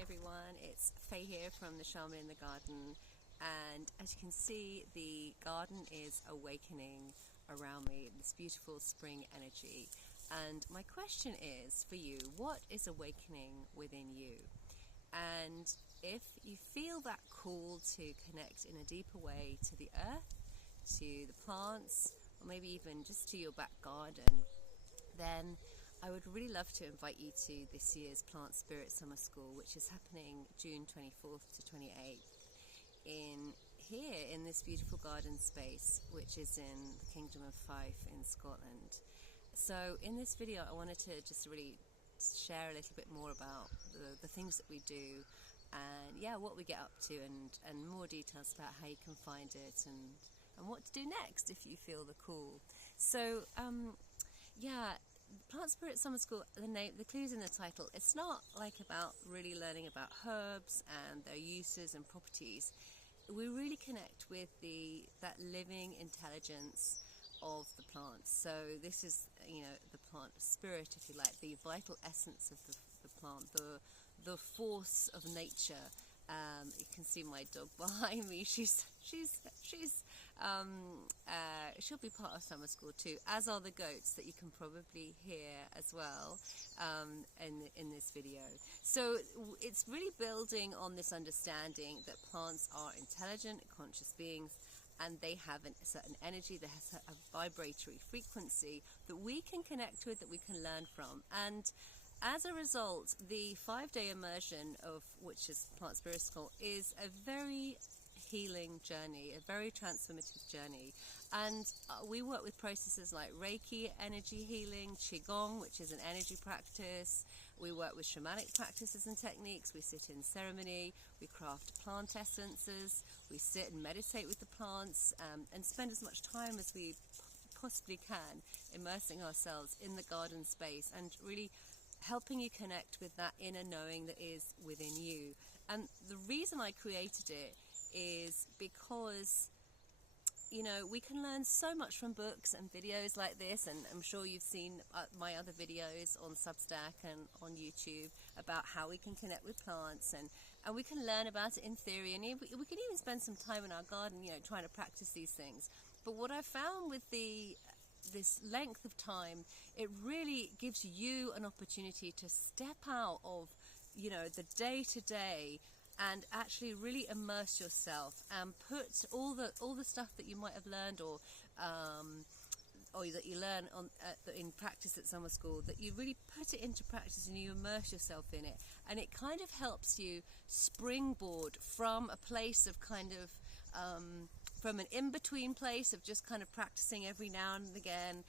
Hi everyone, it's Faye here from the Shaman in the Garden, and as you can see, the garden is awakening around me, this beautiful spring energy. And my question is for you, what is awakening within you? And if you feel that call to connect in a deeper way to the earth, to the plants, or maybe even just to your back garden, then I would really love to invite you to this year's Plant Spirit Summer School, which is happening June 24th to 28th here in this beautiful garden space, which is in the Kingdom of Fife in Scotland. So in this video, I wanted to just really share a little bit more about the things that we do, and what we get up to, and more details about how you can find it and what to do next if you feel the call. So Plant Spirit Summer School, the clue's in the title. It's not like about really learning about herbs and their uses and properties. We really connect with that living intelligence of the plants. So this is, the plant spirit, if you like, the vital essence of the plant, the force of nature. You can see my dog behind me. She'll be part of summer school too, as are the goats that you can probably hear as well in this video. So it's really building on this understanding that plants are intelligent, conscious beings, and they have a certain energy that has a vibratory frequency that we can connect with, that we can learn from. And as a result, the 5-day immersion, of which is Plant Spirit School, is a very healing journey, a very transformative journey. And we work with processes like Reiki, energy healing, Qigong, which is an energy practice. We work with shamanic practices and techniques. We sit in ceremony, we craft plant essences, we sit and meditate with the plants, and spend as much time as we possibly can immersing ourselves in the garden space and really helping you connect with that inner knowing that is within you. And the reason I created it is because, we can learn so much from books and videos like this, and I'm sure you've seen my other videos on Substack and on YouTube about how we can connect with plants, and we can learn about it in theory, and we can even spend some time in our garden, trying to practice these things. But what I found with this length of time, it really gives you an opportunity to step out of, the day-to-day and actually really immerse yourself and put all the stuff that you might have learned or that you learn in practice at summer school, that you really put it into practice and you immerse yourself in it, and it kind of helps you springboard from a place of kind of from an in-between place of just kind of practicing every now and again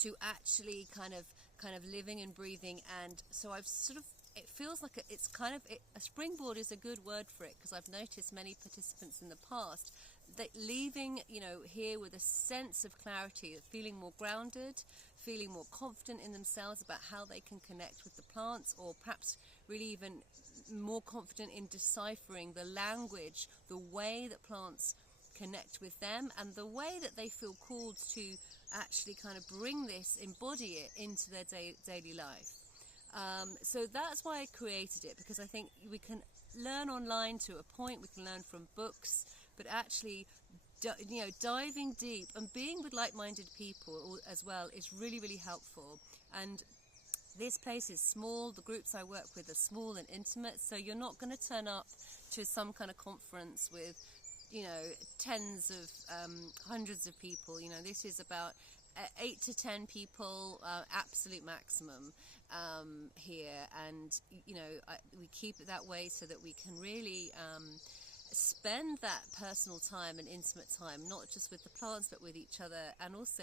to actually kind of living and breathing. And so it feels like a springboard is a good word for it, because I've noticed many participants in the past that leaving here with a sense of clarity, feeling more grounded, feeling more confident in themselves about how they can connect with the plants, or perhaps really even more confident in deciphering the language, the way that plants connect with them, and the way that they feel called to actually kind of embody it into their daily life. So that's why I created it, because I think we can learn online to a point, we can learn from books, but actually diving deep and being with like-minded people as well is really, really helpful. And this place is small, the groups I work with are small and intimate, so you're not going to turn up to some kind of conference with tens of hundreds of people. This is about 8 to 10 people, absolute maximum here, and we keep it that way so that we can really spend that personal time and intimate time, not just with the plants but with each other, and also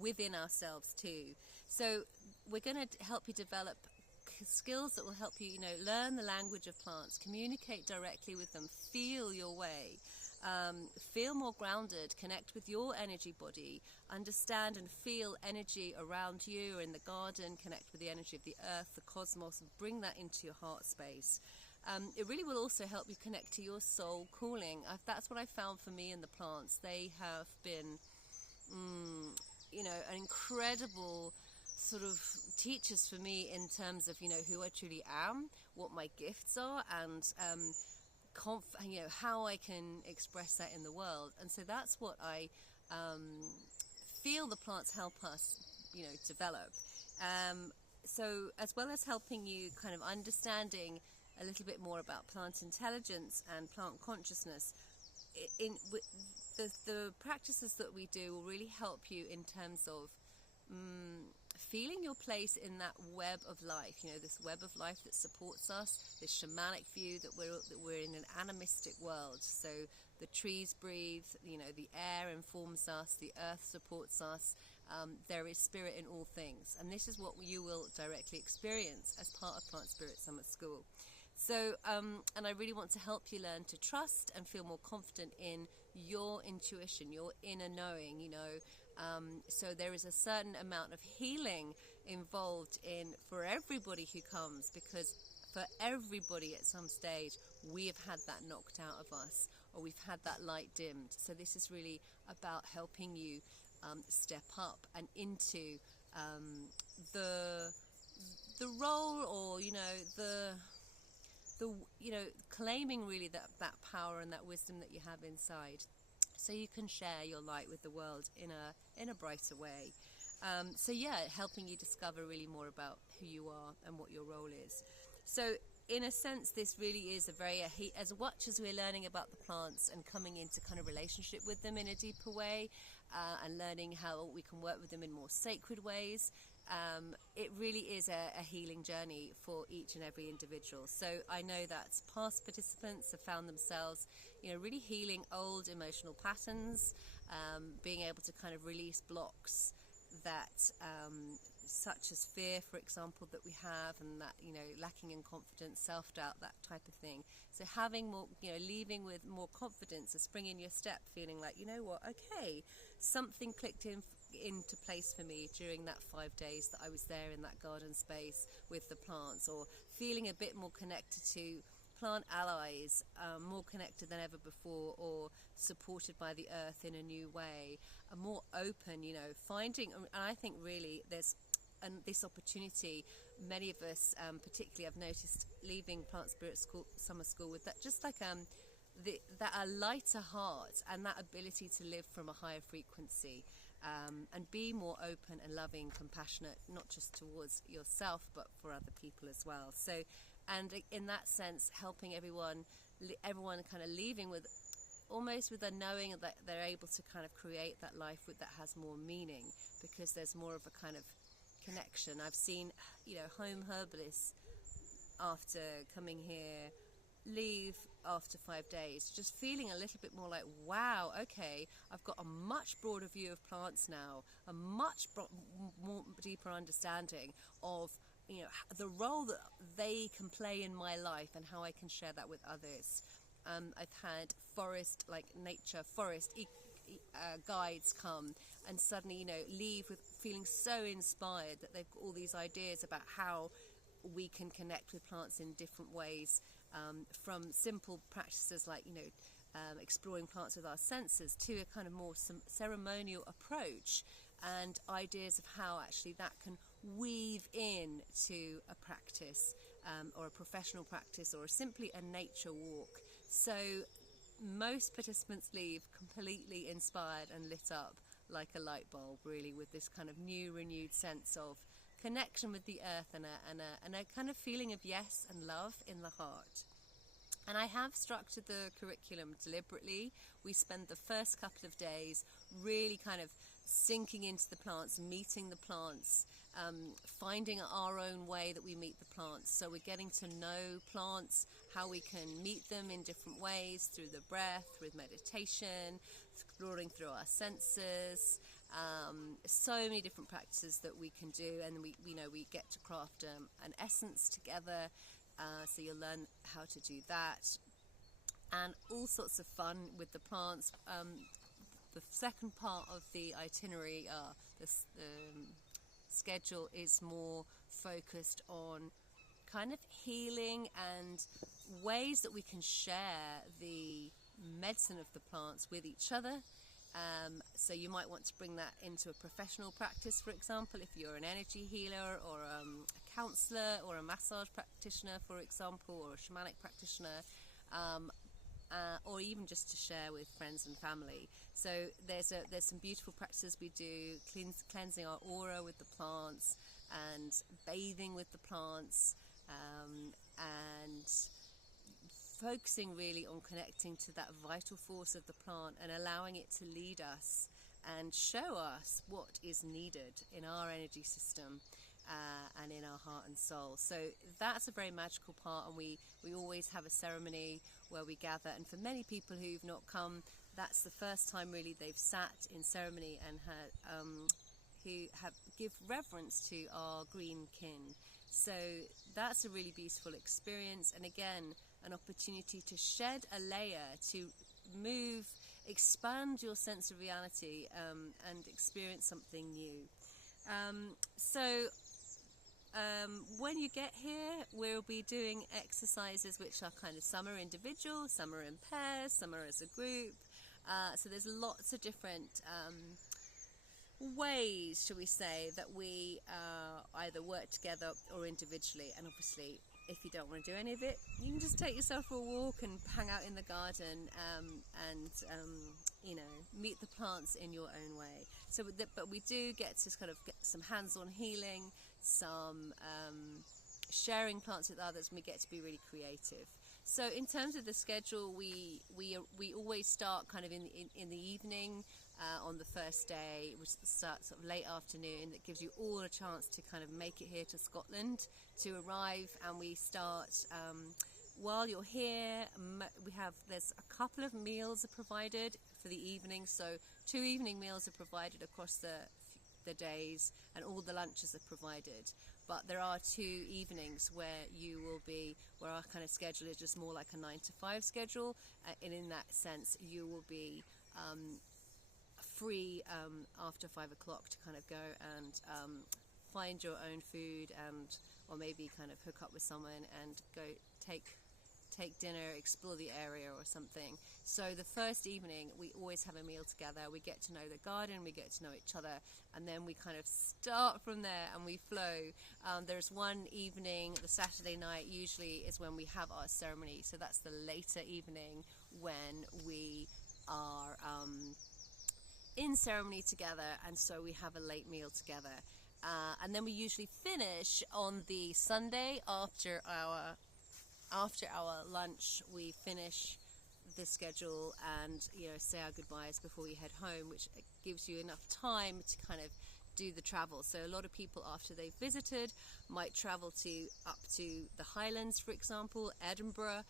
within ourselves too. So we're going to help you develop skills that will help you, learn the language of plants, communicate directly with them, feel your way, feel more grounded, connect with your energy body, understand and feel energy around you or in the garden, connect with the energy of the earth, the cosmos, and bring that into your heart space. It really will also help you connect to your soul calling. That's what I found for me in the plants. They have been, an incredible sort of teachers for me in terms of, you know, who I truly am, what my gifts are, and you know, how I can express that in the world. And so that's what I feel the plants help us, you know, develop. So as well as helping you kind of understanding a little bit more about plant intelligence and plant consciousness, the practices that we do will really help you in terms of feeling your place in that web of life, you know, this web of life that supports us, this shamanic view that we're in an animistic world. So the trees breathe, you know, the air informs us, the earth supports us, there is spirit in all things. And this is what you will directly experience as part of Plant Spirit Summer School. So, and I really want to help you learn to trust and feel more confident in your intuition, your inner knowing, you know. So there is a certain amount of healing involved for everybody who comes, because for everybody at some stage we have had that knocked out of us, or we've had that light dimmed. So this is really about helping you step up and into the role, or you know, the you know, claiming really that power and that wisdom that you have inside, so you can share your light with the world in a brighter way. So yeah, helping you discover really more about who you are and what your role is. So in a sense, this really is as much as we're learning about the plants and coming into kind of relationship with them in a deeper way, and learning how we can work with them in more sacred ways, it really is a healing journey for each and every individual. So I know that past participants have found themselves, you know, really healing old emotional patterns, being able to kind of release blocks that, such as fear, for example, that we have, and that, you know, lacking in confidence, self-doubt, that type of thing. So having more, you know, leaving with more confidence, a spring in your step, feeling like, you know what, okay, something clicked into place for me during that 5 days that I was there in that garden space with the plants, or feeling a bit more connected to plant allies, more connected than ever before, or supported by the earth in a new way, more open, you know, finding, and I think really there's this opportunity, many of us, particularly I've noticed leaving Plant Spirit Summer School with that, just like that a lighter heart and that ability to live from a higher frequency, and be more open and loving, compassionate, not just towards yourself but for other people as well. So, and in that sense, helping everyone kind of leaving with almost with a knowing that they're able to kind of create that life that has more meaning, because there's more of a kind of connection. I've seen, you know, home herbalists after coming here leave after 5 days just feeling a little bit more like, wow, okay, I've got a much broader view of plants now, a much more deeper understanding of, you know, the role that they can play in my life and how I can share that with others. I've had forest guides come and suddenly, you know, leave with feeling so inspired that they've got all these ideas about how we can connect with plants in different ways, from simple practices like, you know, exploring plants with our senses, to a kind of more ceremonial approach, and ideas of how actually that can weave in to a practice, or a professional practice, or simply a nature walk. So most participants leave completely inspired and lit up like a light bulb, really, with this kind of new, renewed sense of connection with the earth, and a kind of feeling of yes and love in the heart. And I have structured the curriculum deliberately. We spend the first couple of days really kind of sinking into the plants, meeting the plants, finding our own way that we meet the plants. So we're getting to know plants, how we can meet them in different ways, through the breath, with meditation, exploring through our senses. So many different practices that we can do, and we get to craft an essence together. So you'll learn how to do that, and all sorts of fun with the plants. The second part of the itinerary, the schedule, is more focused on kind of healing and ways that we can share the medicine of the plants with each other, So you might want to bring that into a professional practice, for example, if you're an energy healer or a counsellor or a massage practitioner, for example, or a shamanic practitioner, or even just to share with friends and family. So there's some beautiful practices we do, cleansing our aura with the plants and bathing with the plants, and focusing really on connecting to that vital force of the plant and allowing it to lead us and show us what is needed in our energy system and in our heart and soul. So that's a very magical part, and we always have a ceremony where we gather, and for many people who've not come, that's the first time really they've sat in ceremony and give reverence to our green kin. So that's a really beautiful experience, and again, an opportunity to shed a layer, to move, expand your sense of reality, and experience something new. When you get here, we'll be doing exercises which are kind of, some are individual, some are in pairs, some are as a group. So there's lots of different ways, shall we say, that we either work together or individually. And obviously, if you don't want to do any of it, you can just take yourself for a walk and hang out in the garden, and meet the plants in your own way. So, but we do get to kind of get some hands-on healing, some sharing plants with others, and we get to be really creative. So in terms of the schedule, we always start kind of in the evening on the first day, which starts sort of late afternoon. That gives you all a chance to kind of make it here to Scotland, to arrive, and we start while you're here. There's a couple of meals are provided for the evening, so 2 evening meals are provided across the days, and all the lunches are provided. But there are 2 evenings where our kind of schedule is just more like a 9 to 5 schedule, and in that sense you will be free after 5 o'clock to kind of go and find your own food, or maybe kind of hook up with someone and go take dinner, explore the area or something. So the first evening we always have a meal together, we get to know the garden, we get to know each other, and then we kind of start from there and we flow. There's one evening, the Saturday night usually is when we have our ceremony, so that's the later evening when we are in ceremony together, and so we have a late meal together, and then we usually finish on the Sunday after our lunch. We finish the schedule and say our goodbyes before we head home, which gives you enough time to kind of do the travel. So a lot of people, after they've visited, might travel up to the Highlands, for example, Edinburgh,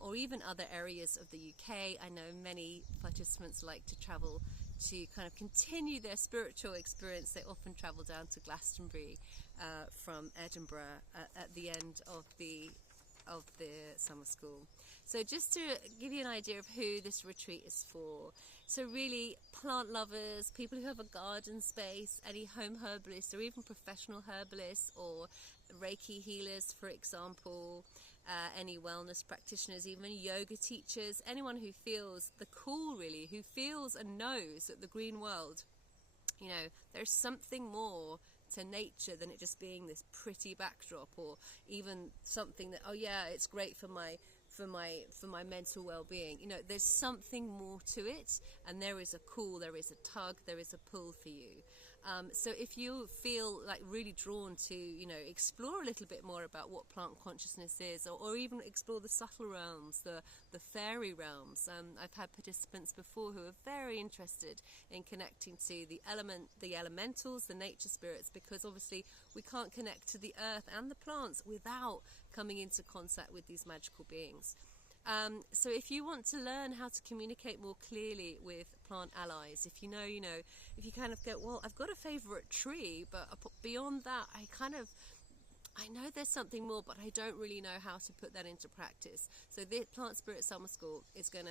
or even other areas of the UK. I know many participants like to travel to kind of continue their spiritual experience. They often travel down to Glastonbury from Edinburgh at the end of the summer school. So just to give you an idea of who this retreat is for, so really plant lovers, people who have a garden space, any home herbalists or even professional herbalists or Reiki healers, for example, any wellness practitioners, even yoga teachers, anyone who feels the call, really, who feels and knows that the green world, there's something more to nature than it just being this pretty backdrop, or even something that, oh yeah, it's great for my mental well-being. There's something more to it, and there is a call, there is a tug, there is a pull for you. So if you feel like really drawn to explore a little bit more about what plant consciousness is, or even explore the subtle realms, the fairy realms, I've had participants before who are very interested in connecting to the elementals, the nature spirits, because obviously we can't connect to the earth and the plants without coming into contact with these magical beings. So if you want to learn how to communicate more clearly with plant allies, if you if you kind of go, well, I've got a favourite tree, but beyond that, I know there's something more, but I don't really know how to put that into practice. So the Plant Spirit Summer School is gonna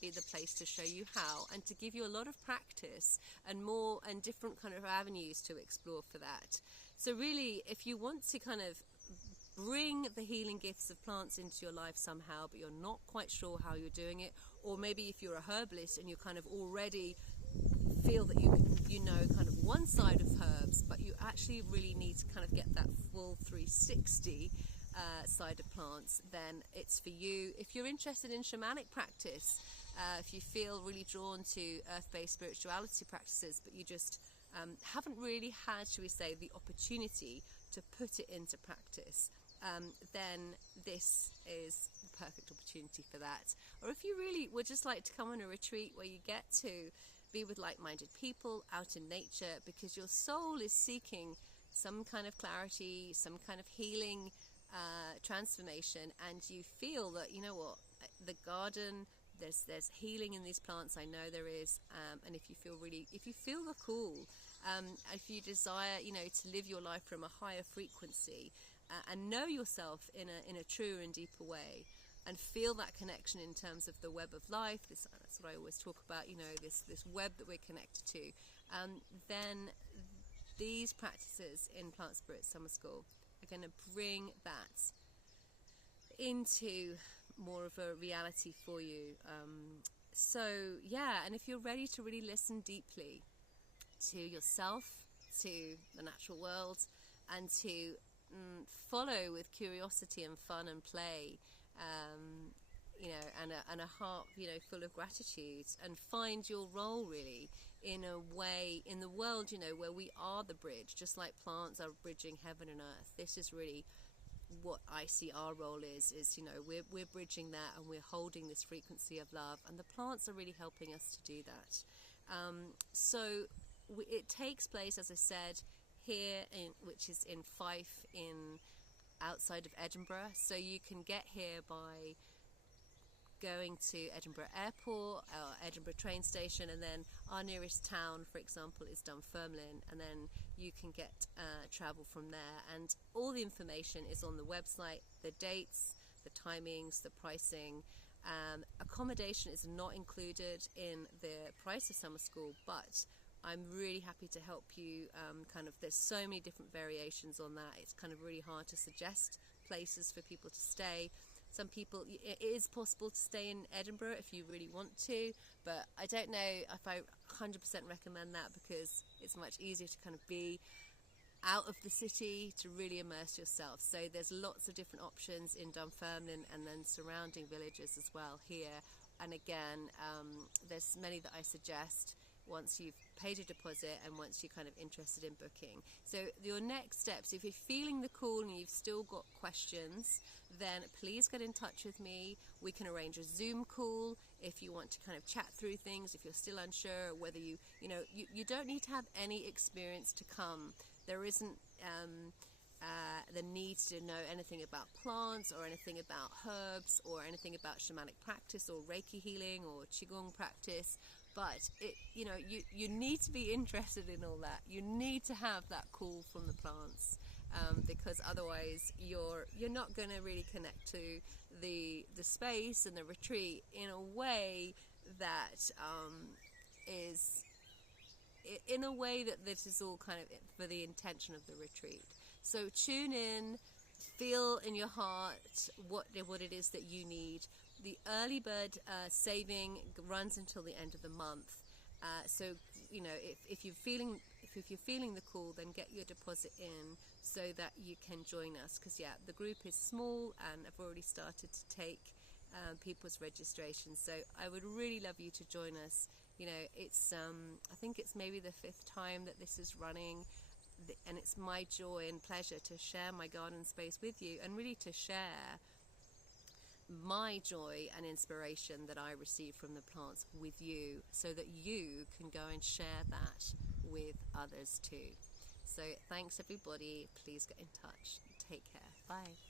be the place to show you how, and to give you a lot of practice and more and different kind of avenues to explore for that. So really, if you want to kind of bring the healing gifts of plants into your life somehow, but you're not quite sure how you're doing it, or maybe if you're a herbalist and you're kind of already feel that you know kind of one side of herbs, but you actually really need to kind of get that full 360 side of plants, then it's for you. If you're interested in shamanic practice, if you feel really drawn to earth-based spirituality practices, but you just haven't really had, shall we say, the opportunity to put it into practice, then this is the perfect opportunity for that. Or if you really would just like to come on a retreat where you get to be with like-minded people out in nature, because your soul is seeking some kind of clarity, some kind of healing, transformation, and you feel that, you know what, the garden, there's healing in these plants, I know there is, and if you feel the call, if you desire, you know, to live your life from a higher frequency, and know yourself in a truer and deeper way, and feel that connection in terms of the web of life, that's what I always talk about, you know, this web that we're connected to, then these practices in Plant Spirit Summer School are going to bring that into more of a reality for you. So yeah, and if you're ready to really listen deeply to yourself, to the natural world, and to follow with curiosity and fun and play, you know, and a heart, you know, full of gratitude, and find your role really in a way in the world, you know, where we are the bridge, just like plants are bridging heaven and earth. This is really what I see our role is, you know, we're bridging that, and we're holding this frequency of love, and the plants are really helping us to do that. So it takes place, as I said, here which is in Fife, outside of Edinburgh. So you can get here by going to Edinburgh Airport or Edinburgh train station, and then our nearest town, for example, is Dunfermline, and then you can get travel from there, and all the information is on the website, the dates, the timings, the pricing. Accommodation is not included in the price of summer school, but I'm really happy to help you. There's so many different variations on that. It's kind of really hard to suggest places for people to stay. Some people, it is possible to stay in Edinburgh if you really want to, but I don't know if I 100% recommend that, because it's much easier to kind of be out of the city to really immerse yourself. So there's lots of different options in Dunfermline and then surrounding villages as well here. And again, there's many that I suggest once you've paid a deposit and once you're kind of interested in booking. So your next steps, if you're feeling the call and you've still got questions, then please get in touch with me. We can arrange a Zoom call if you want to kind of chat through things, if you're still unsure whether you don't need to have any experience to come. There isn't the need to know anything about plants or anything about herbs or anything about shamanic practice or Reiki healing or Qigong practice. But you need to be interested in all that. You need to have that call from the plants, because otherwise you're not going to really connect to the space and the retreat in a way that is in a way that this is all kind of for the intention of the retreat. So tune in, feel in your heart what it is that you need. The early bird saving runs until the end of the month. So if you're feeling the call, then get your deposit in so that you can join us. Because the group is small, and I've already started to take people's registration. So I would really love you to join us. It's I think it's maybe the 5th time that this is running, and it's my joy and pleasure to share my garden space with you, and really to share my joy and inspiration that I receive from the plants with you, so that you can go and share that with others too. So thanks everybody, please get in touch. Take care. Bye.